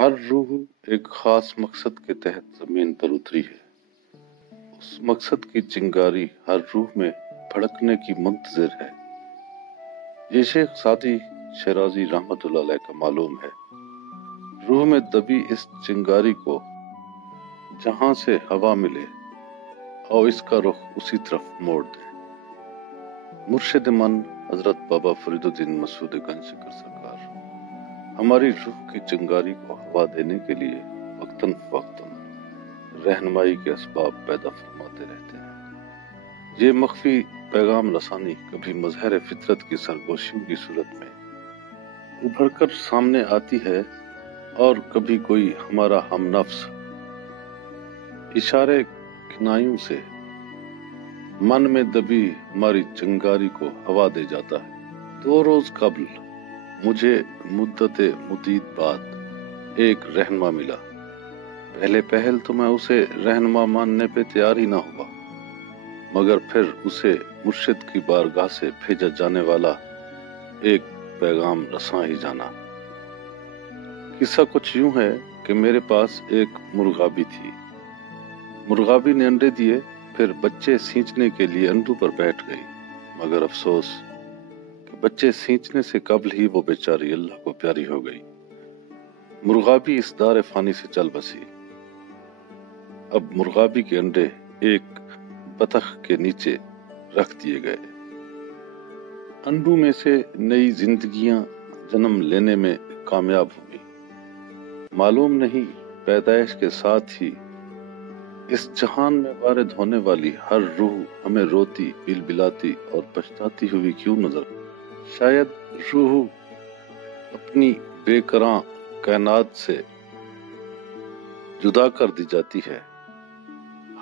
ہر روح ایک خاص مقصد کے تحت زمین پر اتری ہے۔ اس مقصد کی چنگاری ہر روح میں بھڑکنے کی منتظر ہے۔ یہ شیخ سعدی شیرازی رحمت اللہ علیہ کا معلوم ہے۔ روح میں دبی اس چنگاری کو جہاں سے ہوا ملے اور اس کا رخ اسی طرف موڑ دے۔ مرشد من حضرت بابا فرید الدین مسعود گنج شکر سرکار ہماری روح کی چنگاری کو ہوا دینے کے لیے وقتاً فوقتاً رہنمائی کے اسباب پیدا فرماتے رہتے ہیں۔ یہ مخفی پیغام رسانی کبھی مظہر فطرت کی سرگوشیوں کی صورت میں ابھر کر سامنے آتی ہے اور کبھی کوئی ہمارا ہم نفس اشارے کنایوں سے من میں دبی ہماری چنگاری کو ہوا دے جاتا ہے۔ 2 روز قبل مجھے مدت مدید بعد ایک رہنما ملا۔ پہلے پہل تو میں اسے رہنما ماننے پہ تیار ہی نہ ہوا، مگر پھر اسے مرشد کی بارگاہ سے بھیجا جانے والا ایک پیغام رساں ہی جانا۔ قصہ کچھ یوں ہے کہ میرے پاس ایک مرغابی تھی۔ مرغابی نے انڈے دیے، پھر بچے سینچنے کے لیے انڈوں پر بیٹھ گئی، مگر افسوس کہ بچے سینچنے سے قبل ہی وہ بیچاری اللہ کو پیاری ہو گئی۔ مرغابی اس دار فانی سے چل بسی۔ اب مرغابی کے انڈے ایک بطخ کے نیچے رکھ دیے گئے۔ انڈوں میں سے نئی زندگیاں جنم لینے میں کامیاب ہوئی۔ معلوم نہیں پیدائش کے ساتھ ہی اس جہان میں وارد ہونے والی ہر روح ہمیں روتی، بلبلاتی اور پچھتاتی ہوئی کیوں نظر؟ شاید روح اپنی بے کراں کائنات سے جدا کر دی جاتی ہے۔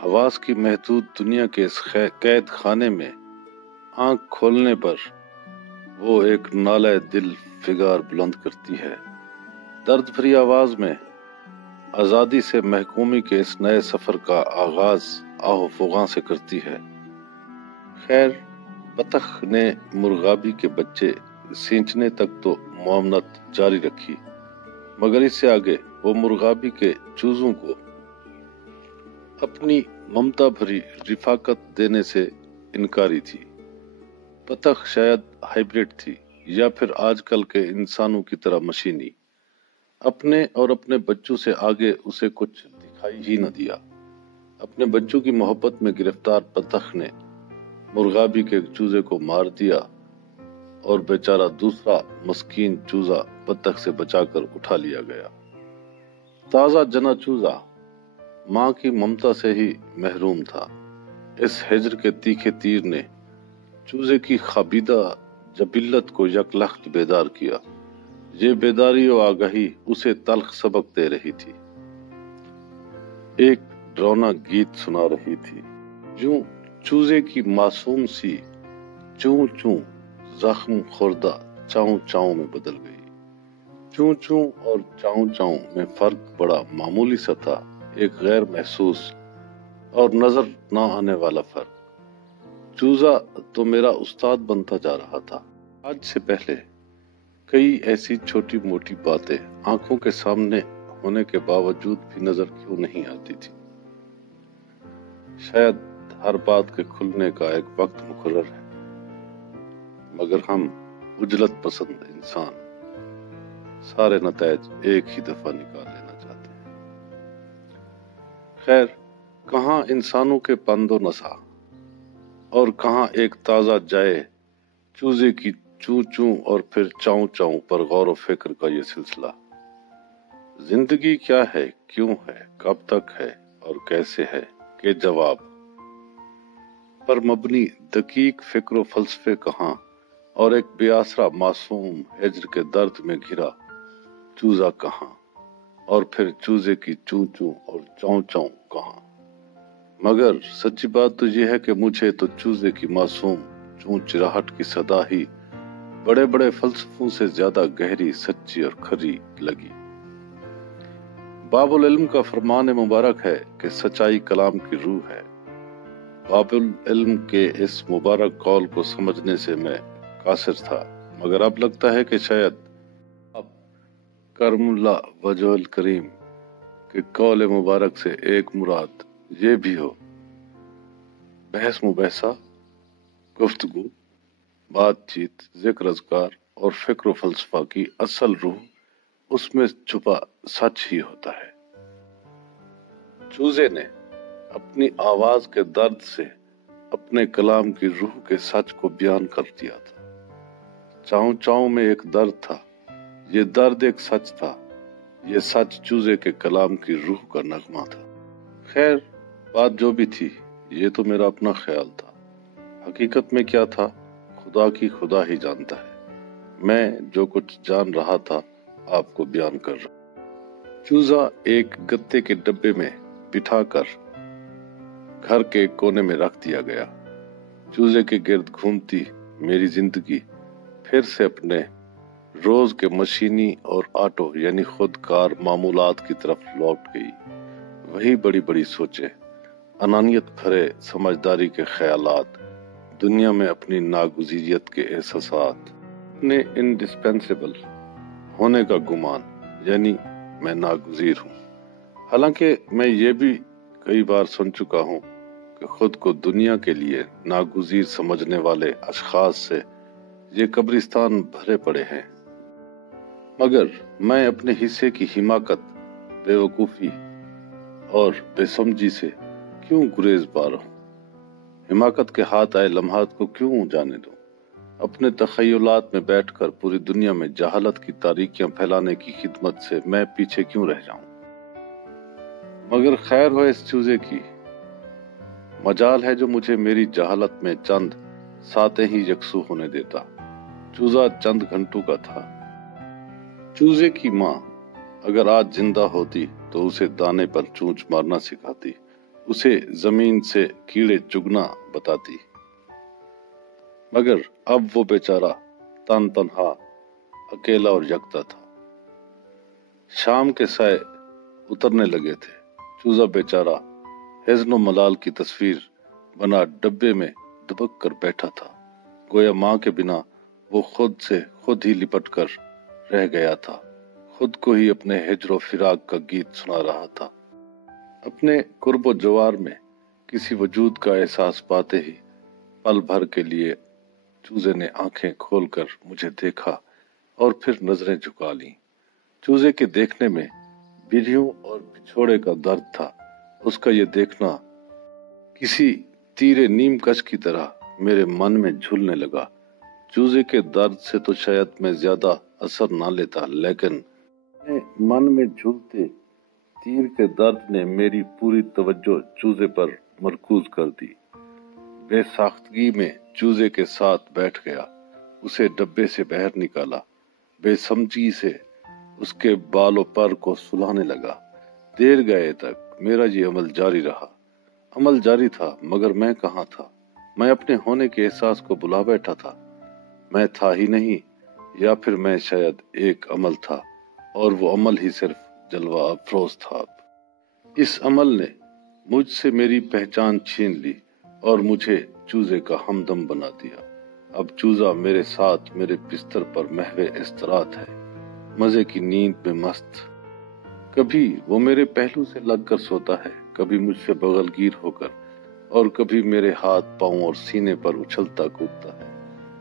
حواس کی محدود دنیا کے اس قید خانے میں آنکھ کھولنے پر وہ ایک نالہ دل فگار بلند کرتی ہے، درد بھری آواز میں آزادی سے محکومی کے اس نئے سفر کا آغاز آہ و فغاں سے کرتی ہے۔ خیر، بطخ نے مرغابی کے بچے سینچنے تک تو معاونت جاری رکھی، مگر اس سے آگے وہ مرغابی کے چوزوں کو اپنی ممتا بھری رفاقت دینے سے انکاری تھی۔ بطخ شاید ہائیبرڈ تھی یا پھر آج کل کے انسانوں کی طرح مشینی۔ اپنے اور اپنے بچوں سے آگے اسے کچھ دکھائی ہی نہ دیا۔ اپنے بچوں کی محبت میں گرفتار بطخ نے مرغابی کے چوزے کو مار دیا اور بیچارہ دوسرا مسکین چوزا بطخ سے بچا کر اٹھا لیا گیا۔ تازہ جنا چوزا ماں کی ممتا سے ہی محروم تھا۔ اس ہجر کے تیکھے تیر نے چوزے کی خوابیدہ جبلت کو یک لخت بیدار کیا۔ یہ بیداری و آگاہی اسے تلخ سبق دے رہی تھی، ایک ڈراؤنا گیت سنا رہی تھی۔ یوں چوزے کی معصوم سی چوں چوں زخم خوردہ چاؤں چاؤں میں بدل گئی۔ چوں چوں اور چاؤں چاؤں میں فرق بڑا معمولی سا تھا، ایک غیر محسوس اور نظر نہ آنے والا فرق۔ چوزا تو میرا استاد بنتا جا رہا تھا۔ آج سے پہلے کئی ایسی چھوٹی موٹی باتیں آنکھوں کے سامنے ہونے کے باوجود بھی نظر کیوں نہیں آتی تھی۔ شاید ہر بات کے کھلنے کا ایک وقت مقرر ہے، مگر ہم عجلت پسند انسان سارے نتائج ایک ہی دفعہ نکال لینا چاہتے ہیں۔ خیر، کہاں انسانوں کے پند و نسا اور کہاں ایک تازہ جائے چوزے کی چوں چوں اور پھر چاؤں چاؤں پر غور و فکر کا یہ سلسلہ۔ زندگی کیا ہے، کیوں ہے، کب تک ہے اور کیسے ہے کے جواب پر مبنی دقیق فکر و فلسفے کہاں، اور ایک بے آسرا معصوم ہجر کے درد میں گھرا چوزا کہاں، اور پھر چوزے کی چوں چوں اور چاؤں چاؤں کہاں۔ مگر سچی بات تو یہ ہے کہ مجھے تو چوزے کی معصوم چوں چراہٹ کی صدا ہی بڑے بڑے فلسفوں سے زیادہ گہری، سچی اور کھری لگی۔ باب العلم کا فرمان مبارک ہے کہ سچائی کلام کی روح ہے۔ باب العلم کے اس مبارک قول کو سمجھنے سے میں قاصر تھا، مگر اب لگتا ہے کہ شاید اب करमुल्ला वजहुल करीम के कौल मुबारक से एक मुराद ये भी हो, बहस मुबहसा, गुफ्तगू, बातचीत, जिक्र अज़कार और फिक्र फलसफा की असल रूह उसमें छुपा सच ही होता है। चूजे ने अपनी आवाज के दर्द से अपने कलाम की रूह के सच को बयान कर दिया था। चाऊ चाऊ में एक दर्द था, ये दर्द एक सच था, ये सच चूजे के कलाम की रूह का नगमा था। खैर, बात जो भी थी, ये तो मेरा अपना ख्याल था। हकीकत में क्या था, खुदा की खुदा ही जानता है। मैं जो कुछ जान रहा था आपको बयान कर रहा। चूजा एक गत्ते के डब्बे में बिठाकर घर के कोने में रख दिया गया। चूजे के गिर्द घूमती मेरी जिंदगी फिर से अपने रोज के मशीनी और ऑटो यानी खुदकार मामूलात की तरफ लौट गई। वही बड़ी बड़ी सोचें, अनानियत भरे समझदारी के ख्यालात, दुनिया में अपनी नागुज़ीरियत के एहसासात, अपने इंडिस्पेंसेबल होने का गुमान, यानी मैं नागुज़ीर हूँ। हालांकि मैं ये भी कई बार सुन चुका हूँ कि खुद को दुनिया के लिए नागुज़ीर समझने वाले अशखास से ये कब्रिस्तान भरे पड़े हैं। मगर मैं अपने हिस्से की हिमाकत, बेवकूफ़ी और बेसमझी से क्यों गुरेज पा रहा हूँ? हिमाकत के हाथ आए लम्हात को क्यों जाने दूं? अपने तखय्युलात में बैठकर पूरी दुनिया में जहालत की तारीकियां फैलाने की खिदमत से मैं पीछे क्यों रह जाऊं? मगर खैर हो इस चूजे की, मजाल है जो मुझे मेरी जहालत में चंद सातें ही यकसू होने देता। चूजा चंद घंटों का था। चूजे की माँ अगर आज जिंदा होती तो उसे दाने पर चूंच मारना सिखाती, उसे जमीन से कीड़े चुगना बताती। मगर अब वो बेचारा तन तनहा, अकेला और यकता था। शाम के साए उतरने लगे थे। चूजा बेचारा हिज़्न व मलाल की तस्वीर बना डब्बे में दुबक कर बैठा था। गोया माँ के बिना वो खुद से खुद ही लिपट कर रह गया था, खुद को ही अपने हिज्र व फिराक का गीत सुना रहा था। अपने कुर्ब जवार में किसी वजूद का एहसास पाते ही पल भर के लिए चूजे ने आंखें खोलकर मुझे देखा और फिर नजरें झुका लीं। चूजे के देखने में बिल्लियों और बिछोड़े का दर्द था। उसका ये देखना किसी तीरे नीम कश की तरह मेरे मन में झूलने लगा। चूजे के दर्द से तो शायद मैं ज्यादा असर ना लेता, लेकिन मन में झूलते तीर के दर्द ने मेरी पूरी तवज्जो चूजे पर मरकूज कर दी। बेसाख्तगी में चूजे के साथ बैठ गया, उसे डब्बे से बाहर निकाला, बेसमझी से उसके बालों पर को सुलाने लगा। देर गए तक मेरा ये अमल जारी रहा। अमल जारी था, मगर मैं कहाँ था? मैं अपने होने के एहसास को बुला बैठा था। मैं था ही नहीं, या फिर मैं शायद एक अमल था और वो अमल ही सिर्फ जलवा अफरोज था। इस अमल ने मुझसे मेरी पहचान छीन ली और मुझे चूजे का हमदम बना दिया। अब चूजा मेरे साथ मेरे बिस्तर पर महवे इस्तराहत है, मजे की नींद में मस्त। कभी वो मेरे पहलू से लगकर सोता है, कभी मुझसे बगलगीर होकर, और कभी मेरे हाथ पांव और सीने पर उछलता कूदता है।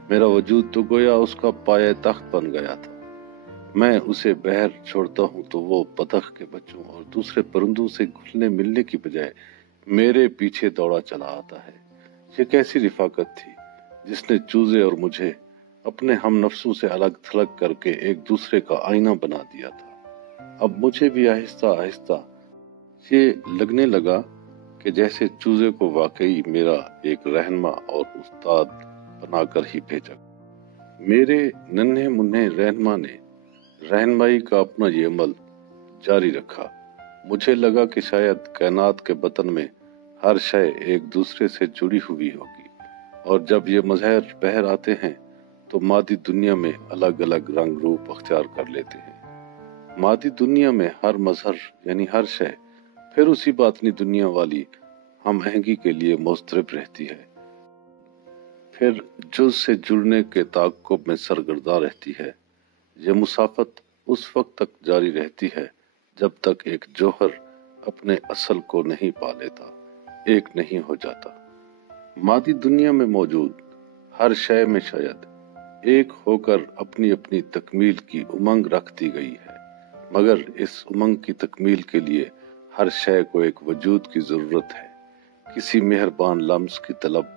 मेरा वजूद तो गोया उसका पाया तख्त बन गया था। मैं उसे बहर छोड़ता हूँ तो वो बतख के बच्चों और दूसरे परिंदों से घुलने मिलने की बजाय मेरे पीछे दौड़ा चला आता है। ये कैसी रिफाकत थी जिसने चूजे और मुझे अपने हम नफ्सों से अलग थलग करके एक दूसरे का आईना बना दिया था। अब मुझे भी आहिस्ता आहिस्ता ये लगने लगा कि जैसे चूजे को वाकई मेरा एक रहनुमा और उस्ताद बनाकर ही भेजा। मेरे नन्हे मुन्ने रहनुमा ने रहनुमाई का अपना ये अमल जारी रखा। मुझे लगा कि शायद कायनात के बतन में हर शय एक दूसरे से जुड़ी हुई होगी, और जब ये मजहर बहर आते हैं तो मादी दुनिया में अलग अलग रंग रूप अख्तियार कर लेते हैं। मादी दुनिया में हर मजहर यानी हर शय फिर उसी बातनी दुनिया वाली हम आहंगी के लिए मुस्तरब रहती है, फिर जुज से जुड़ने के ताक़ुब में सरगर्दा रहती है। ये मुसाफत उस वक्त तक जारी रहती है जब तक एक जौहर अपने असल को नहीं पा लेता, एक नहीं हो जाता। मादी दुनिया में मौजूद हर शय में शायद एक होकर अपनी अपनी तकमील की उमंग रख दी गई है, मगर इस उमंग की तकमील के लिए हर शय को एक वजूद की जरूरत है। किसी मेहरबान लम्स की तलब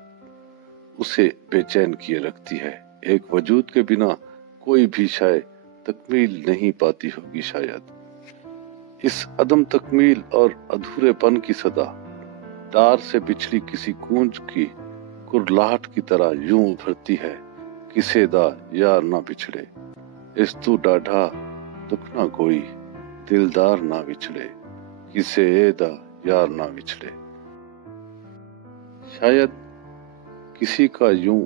उसे बेचैन किए रखती है। एक वजूद के बिना कोई भी शय तकमील नहीं पाती होगी शायद। इस अदम तकमील और अधूरेपन की सदा तार से बिछड़ी किसी कूंज की कुरलाहट की तरह यूं उभरती है, किसे दा यार ना बिछड़े। इस तू डाढ़ा दुख ना कोई दिलदार ना बिछड़े, किसे दा यार ना बिछड़े। शायद किसी का यूं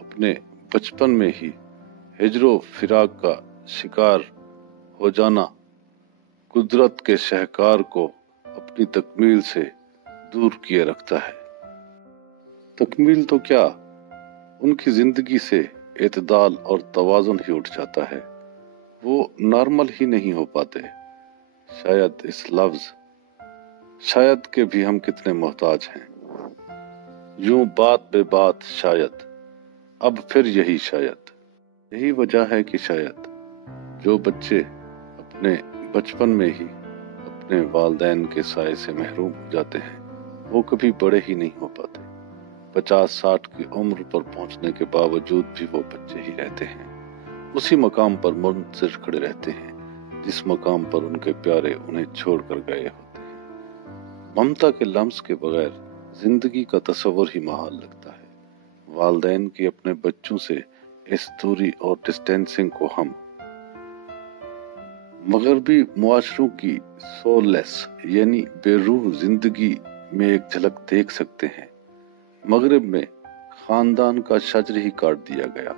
अपने बचपन में ही हिजरो फिराक का शिकार हो जाना कुदरत के शहकार को अपनी तकमील से दूर किए रखता है। तकमील तो क्या, उनकी जिंदगी से एतदाल और तवाजुन ही उठ जाता है। वो नॉर्मल ही नहीं हो पाते। शायद इस लफ्ज शायद के भी हम कितने मोहताज हैं। यूं बात बे बात शायद, अब फिर यही शायद। यही वजह है कि शायद जो बच्चे अपने बचपन में ही अपने वालिदैन के साए से महरूम हो जाते हैं, वो कभी बड़े ही नहीं हो पाते। 50-60 की उम्र पर पहुंचने के बावजूद भी वो बच्चे ही रहते हैं। उसी मकाम पर मुंतज़िर खड़े रहते हैं जिस मकाम पर उनके प्यारे उन्हें छोड़कर गए होते हैं। ममता के लम्स के बगैर जिंदगी का तस्वर ही महाल लगता है। वालिदैन की अपने बच्चों से इस दूरी और डिस्टेंसिंग को हम मगरबी मुआशरों की सोललेस यानी बेरूह जिंदगी में एक झलक देख सकते हैं। मगरब में खानदान का शजर ही काट दिया गया।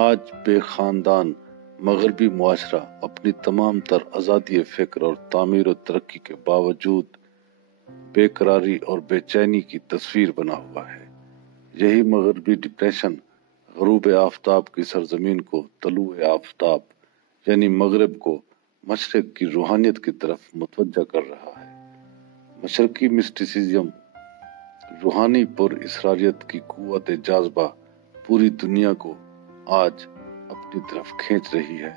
आज बेखानदान मगरबी मुआशरा अपनी तमाम तर आज़ादी फ़िक्र और तामीर और तरक्की के बावजूद बेकरारी और बेचैनी की तस्वीर बना हुआ है। यही मगरबी डिप्रेशन गरूब आफताब की सरजमीन को तलुए आफताब यानी मगरब को मशरक की रूहानियत की तरफ मुतवज्जा कर रहा है। मशरकी मिस्टिसिज्म रूहानी पुर इसरारियत की कुव्वत जाज़बा पूरी दुनिया को आज अपनी तरफ खींच रही है।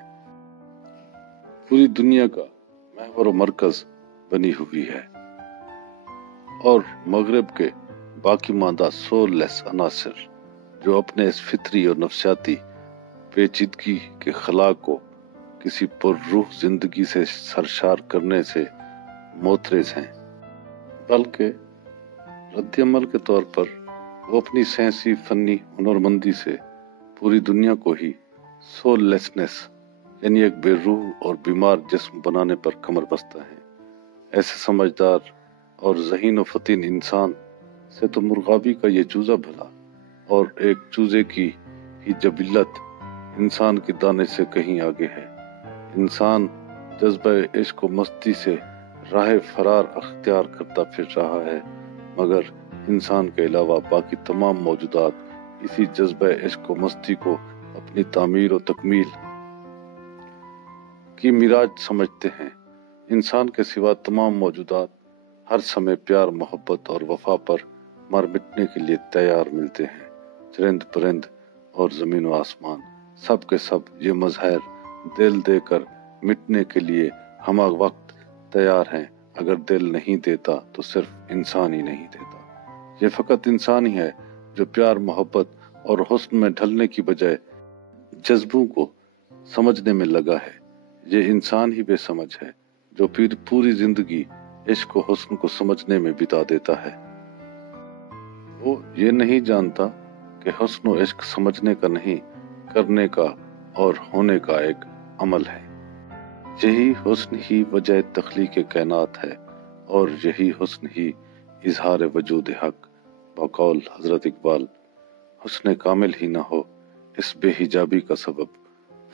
पूरी दुनिया का महवर और मरकज बनी हुई है और मगरब के बाकी मादा सोललेस अनासर जो अपने इस फितरी और नफसियाती पेचीदगी के खला को किसी पुररूह जिंदगी से सरशार करने से मोतरज़ हैं, बल्कि रद्द-ए-अमल के तौर पर वो अपनी साइंसी फनी हुनरमंदी से पूरी दुनिया को ही सोललेसनेस यानी एक बेरूह और बीमार जिस्म बनाने पर कमर बस्ता है। ऐसे समझदार और ज़हीन व फतीन इंसान से तो मुर्गाबी का ये चूजा भला और एक चूजे की ही जबिलत इंसान की दानिश से कहीं आगे है। इंसान जज्बा इश्क व मस्ती से राह फरार अख्तियार करता फिर रहा है, मगर इंसान के अलावा बाकी तमाम मौजूदात इसी जज्बा इश्क व मस्ती को अपनी तामीर व तकमील की मिराज समझते हैं। इंसान के सिवा तमाम मौजूदात हर समय प्यार मोहब्बत और वफा पर मर मिटने के लिए तैयार मिलते हैं। चरिंद परिंद और जमीन व आसमान सब के सब ये मजहर दिल देकर मिटने के लिए हम वक्त तैयार हैं। अगर दिल नहीं देता तो सिर्फ इंसान ही नहीं देता। ये फकत इंसान ही है जो प्यार मोहब्बत और हुस्न में ढलने की बजाय जज्बों को समझने में लगा है। ये इंसान ही बेसमझ है जो फिर पूरी जिंदगी इश्क व हुस्न को समझने में बिता देता है। वो ये नहीं जानता कि हुस्न व इश्क समझने का नहीं, करने का और होने का एक अमल है। यही हुस्न ही वजह तख्लीक कायनात है और यही हुस्न ही इजहार वजूद हक। बकौल हजरत इकबाल, हुस्न कामिल ही ना हो इस बेहिजाबी का सबब,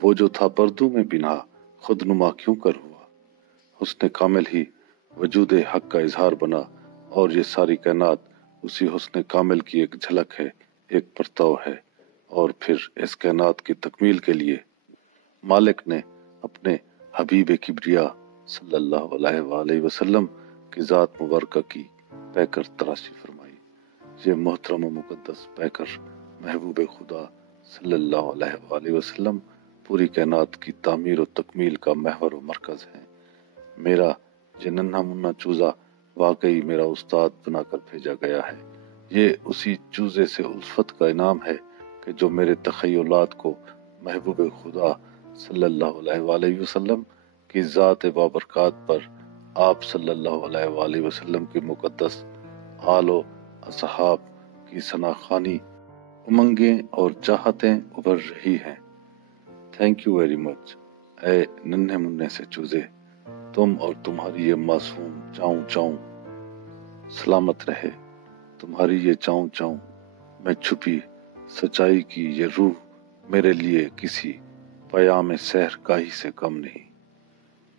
वो जो था पर्दों में बिना खुद नुमा क्यों कर हुआ। हुस्न कामिल ही वजूद हक का इजहार बना और ये सारी कायनात उसी हुस्न कामिल की एक झलक है, एक परताव है। और फिर इस कायनात की तकमील के लिए मालिक ने अपने हबीब किबरिया सल्लल्लाहु अलैहि वसल्लम की ज़ात मुबारका की पैकर तराशी फरमाई। ये मोहतरम व मुक़द्दस पैकर महबूब खुदा सल्लल्लाहु अलैहि वसल्लम पूरी कायनात की तामीर और तकमील का महवर व मरकज़ है। मेरा ये नन्हा मुन्ना चूज़ा वाकई मेरा उस्ताद बनाकर भेजा गया है। ये उसी चूज़े से उल्फत का इनाम है कि जो मेरे तख़य्युलात को महबूब खुदा सल्लल्लाहु अलैहि वसल्लम की ज़ात बाबरकात पर आप सल्लल्लाहु अलैहि वसल्लम के मुक़द्दस आलो असहाब की सनाखानी उमंगें और चाहतें उभर रही हैं। थैंक यू वेरी मच ए नन्हे मुन्ने से चूज़े, तुम और तुम्हारी ये मासूम चाऊं चाऊं सलामत रहे। तुम्हारी ये चाऊं चाऊं में छुपी सच्चाई की ये रूह मेरे लिए किसी पयाम सहर काही से कम नहीं।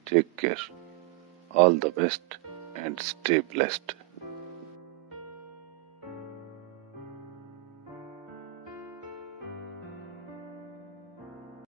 Take care, all the best and stay blessed.